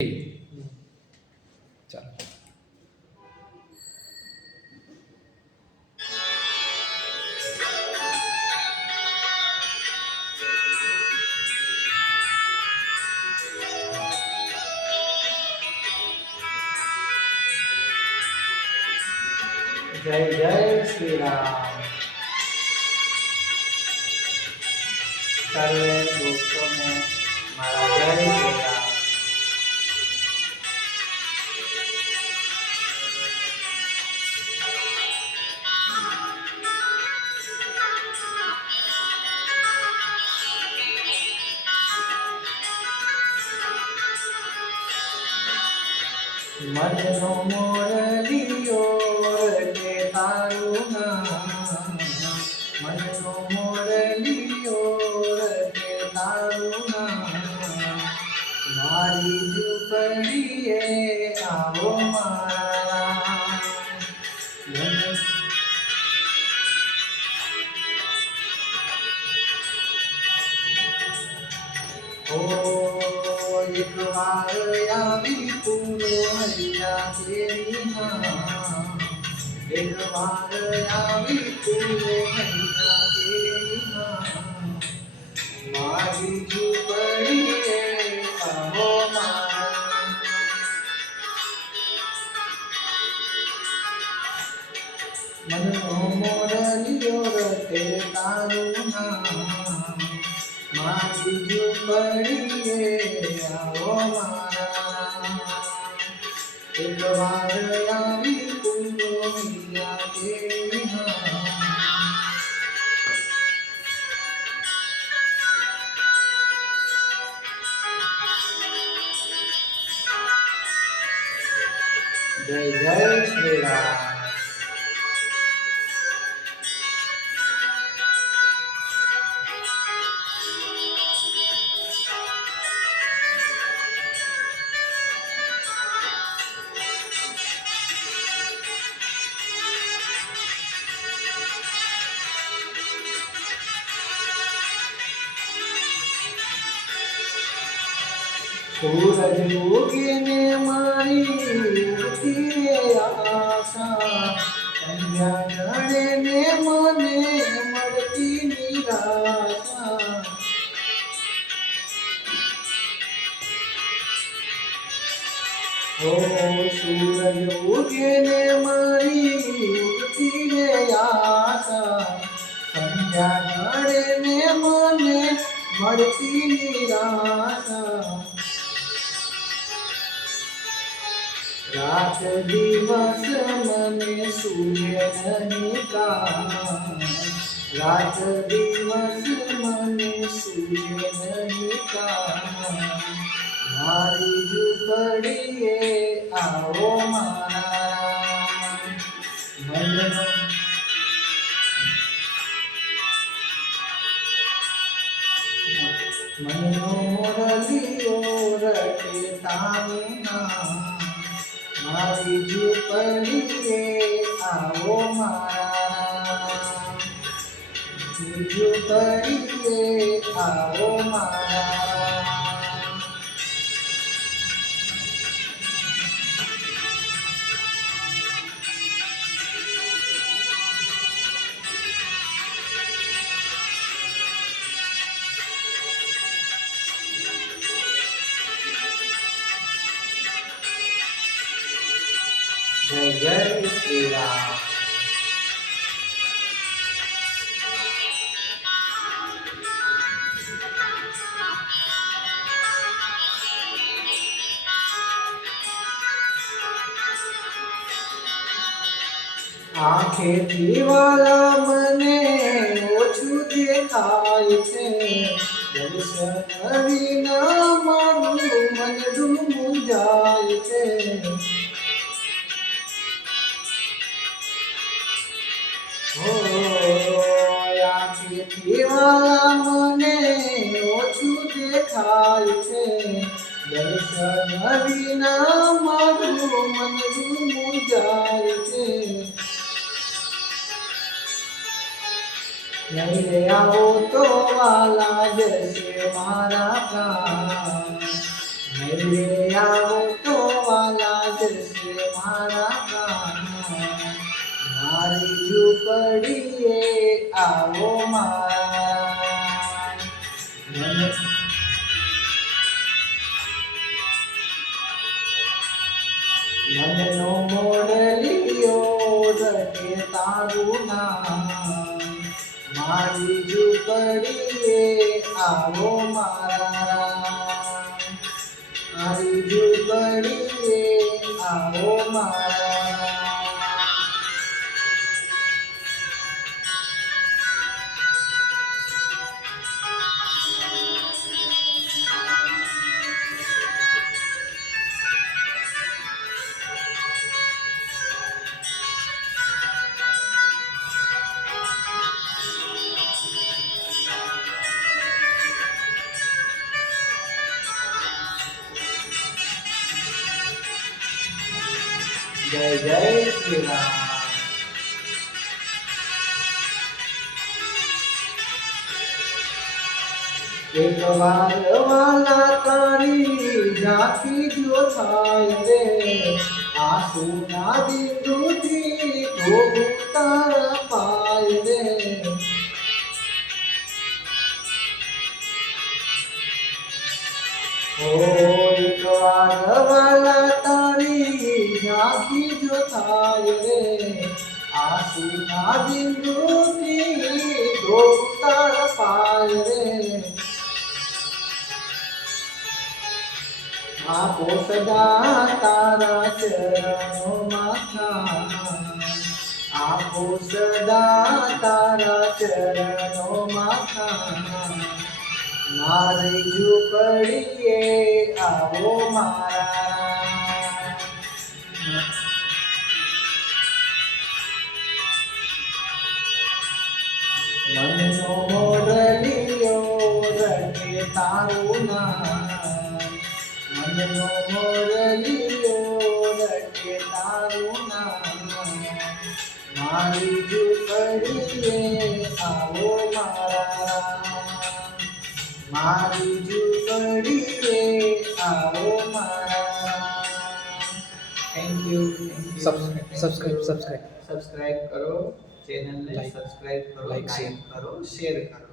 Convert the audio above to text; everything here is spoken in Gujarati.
ચાલો. જય જય શ્રી રામ. સર્વે દોસ્તોને મારા જય શ્રી રામ. મનનો મોરલિયો કે તારું નામ, મનનો મોરલિયો કે તારું નામ, મારી ઝૂંપડીએ આવો મારા. એક વાર આવી પૂરો હૈયા તેરી માં, એક વાર આવી પૂરો હૈયા તેરી માં, મારી ઝૂંપડીએ આવો મારા. મનનો મોરલિયો રટે તારું નામ, મારી ઝૂંપડીએ આવો મારા. એક વાર આવી પૂરો હૈયા તેરી માં. જય જય શ્રી રામ. સૂરજ ઉગીને મારી ઉગતી રે આશા, સંધ્યા ઢળે ને મને મળતી નિરાશા. સૂરજ ઉગીને મારી ઉગતી રે આશા, સંધ્યા ઢળે ને મને મળતી નિરાશા. રાત દિવસ મને સૂર્ય નહીં કામ, રાત દિવસ મને સૂર્ય નહીં કામ, મારી ઝૂંપડીએ આવો મારા. મનનો મોરલિયો રટે તારું નામ, મારી ઝૂંપડીએ આવો મારા. ઝૂંપડીએ આવો મારા. જય જય શ્રી રામ. આંખેથી વાલા મને ઓછું દેખાય છે, દર્શન વિના મારું મન મૂંઝાય છે. આંખેથી વાલા મને ઓછું દેખાય છે, દર્શન વિના મારું મન મૂંઝાય છે. લઈને આવો તો વાલા જશે મારા પ્રાણ, નહીં રે આવું તો વાલા જશે મારા ગામમાં, મારી ઝૂંપડીએ આવો મારા. મનનો મોરલિયો રટે તારું નામ, મારી ઝૂંપડીએ આવો મારા, મારી ઝૂંપડીએ આવો મારા. જય જય શ્રી રામ. એક વાર વાલા તારી ઝાંખી જો થાય રે, આંસુના બિંદુથી ધોવું તારા પાય રે. એક વાર વાલા તારી ઝાંખી જો થાય રે, આંસુના બિંદુથી ધોવું તારા પાય રે. આપો સદા તારા ચરણોમાં સ્થાન, આપો સદા તારા ચરણોમાં સ્થાન, મારી ઝૂંપડીએ આવો મારા. મનનો મોરલિયો રટે તારું નામ, મનનો મોરલિયો રટે તારું નામ, મારી ઝૂંપડીએ આવો મારા, મારી ઝૂંપડીએ આવો મારા. Thank you. સબસ્ક્રાઇબ સબસ્ક્રાઇબ કરો ચેનલને, સબસ્ક્રાઇબ કરો, લાઈક કરો, શેર કરો.